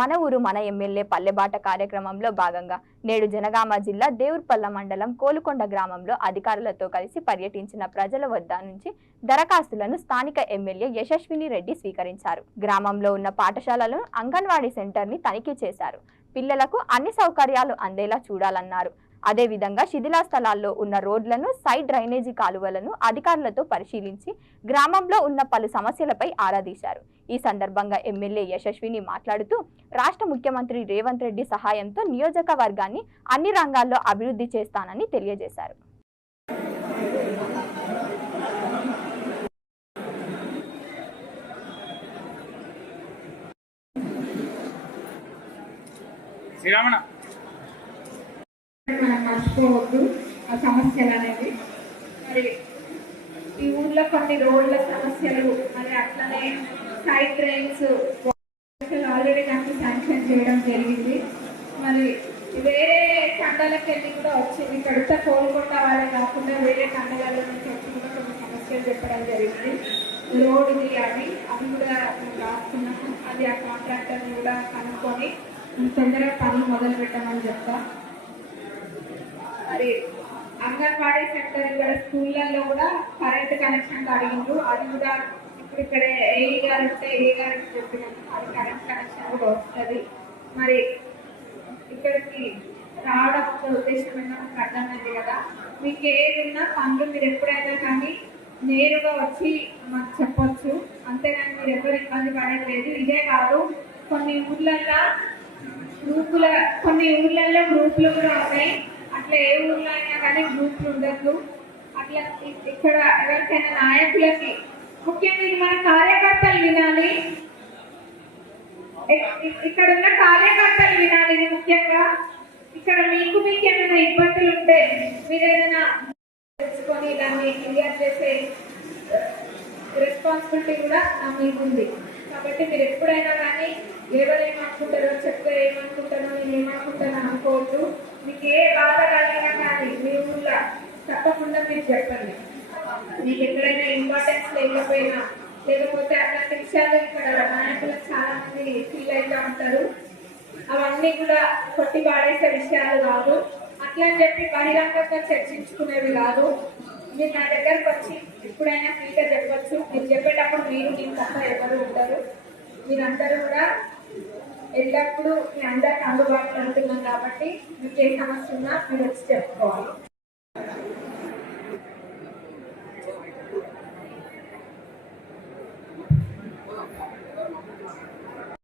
మన ఊరు మన ఎమ్మెల్యే పల్లెబాట కార్యక్రమంలో భాగంగా నేడు జనగామ జిల్లా దేవుర్పల్ల మండలం కోలుకొండ గ్రామంలో అధికారులతో కలిసి పర్యటించిన ప్రజల వద్ద నుంచి దరఖాస్తులను స్థానిక ఎమ్మెల్యే యశస్విని రెడ్డి స్వీకరించారు. గ్రామంలో ఉన్న పాఠశాలలను అంగన్వాడీ సెంటర్ని తనిఖీ చేశారు. పిల్లలకు అన్ని సౌకర్యాలు అందేలా చూడాలన్నారు. అదేవిధంగా శిథిలాస్థలాల్లో ఉన్న రోడ్లను, సైడ్ డ్రైనేజీ కాలువలను అధికారులతో పరిశీలించి గ్రామంలో ఉన్న పలు సమస్యలపై ఆరా తీశారు. ఈ సందర్భంగా ఎమ్మెల్యే యశస్విని మాట్లాడుతూ రాష్ట్ర ముఖ్యమంత్రి రేవంత్ రెడ్డి సహాయంతో నియోజకవర్గాన్ని అన్ని రంగాల్లో అభివృద్ధి చేస్తానని తెలియజేశారు. మనం మర్చిపోవద్దు ఆ సమస్యలు అనేది. మరి ఈ ఊర్లో కొన్ని రోడ్ల సమస్యలు, మరి అట్లనే సైడ్ డ్రైన్స్ ఆల్రెడీ నాకు శాంక్షన్ చేయడం జరిగింది. మరి వేరే తండాలకు వెళ్ళి కూడా వచ్చింది. ఇక్కడ కోలుకొండ వాళ్ళే కాకుండా వేరే తండాల నుంచి వచ్చి కూడా కొన్ని సమస్యలు చెప్పడం జరిగింది. రోడ్డుది అవి కూడా మేము రాసుకున్నాము. అది ఆ కాంట్రాక్టర్ని కూడా కనుక్కొని తొందరగా పనులు మొదలు పెట్టమని చెప్తా. మరి అంగన్వాడీ సెంటర్ ఇక్కడ స్కూళ్ళల్లో కూడా కరెంట్ కనెక్షన్ అడిగిండ్రు. అది కూడా ఇప్పుడు ఇక్కడ ఏఈ గారు ఉంటే ఏఈ గారికి చెప్పినాము, అది కరెంట్ కనెక్షన్ కూడా వస్తుంది. మరి ఇక్కడికి రావడం ఉద్దేశం నాకు అర్థమైంది కదా. మీకు ఏది ఉన్నా పనులు మీరు ఎప్పుడైనా కానీ నేరుగా వచ్చి మాకు చెప్పొచ్చు, అంతేగాని మీరు ఎవరు ఇబ్బంది పడలేదు. ఇదే కాదు, కొన్ని ఊర్లలో గ్రూపులు కూడా ఉన్నాయి. అట్లా ఏ ఊర్లో అయినా కానీ గ్రూపులు ఉండద్దు. అట్లా ఇక్కడ ఎవరికైనా నాయకులకి, ముఖ్యంగా ఇది మన కార్యకర్తలు వినాలి, ఇక్కడ ఉన్న కార్యకర్తలు వినాలి. ఇది ముఖ్యంగా ఇక్కడ మీకు ఏమైనా ఇబ్బందులు ఉంటే మీరు ఏదైనా తెలుసుకొని దాన్ని క్లియర్ చేసే రెస్పాన్సిబిలిటీ కూడా నా మీకు ఉంది. కాబట్టి మీరు ఎప్పుడైనా కానీ ఎవరేమనుకుంటారో చెప్తే ఏమనుకుంటారో నేను ఏమనుకుంటానో అనుకోవద్దు. మీకు ఏ బాధ కలిగినా కానీ మీ ఊళ్ళో తప్పకుండా మీరు చెప్పండి. మీకు ఎక్కడైనా ఇంపార్టెన్స్ లేకపోయినా, లేకపోతే అట్లాంటి విషయాలు ఇక్కడ నాయకులకు చాలా మంది ఫీల్ అవుతూ ఉంటారు. అవన్నీ కూడా కొట్టి పాడేసే విషయాలు కాదు, అట్లా అని చెప్పి బహిరంగంగా చర్చించుకునేవి కాదు. మీరు నా దగ్గరకు వచ్చి ఎప్పుడైనా ఫ్రీగా చెప్పచ్చు. మీరు చెప్పేటప్పుడు మీరు మీకు తప్ప ఎవరు ఉంటారు. మీరందరూ కూడా ఎల్లప్పుడూ మీ అందరికి అందుబాటులో ఉంటున్నాం కాబట్టి మీకు ఏ సమస్య ఉన్నా మీరు వచ్చి చెప్పుకోవాలి.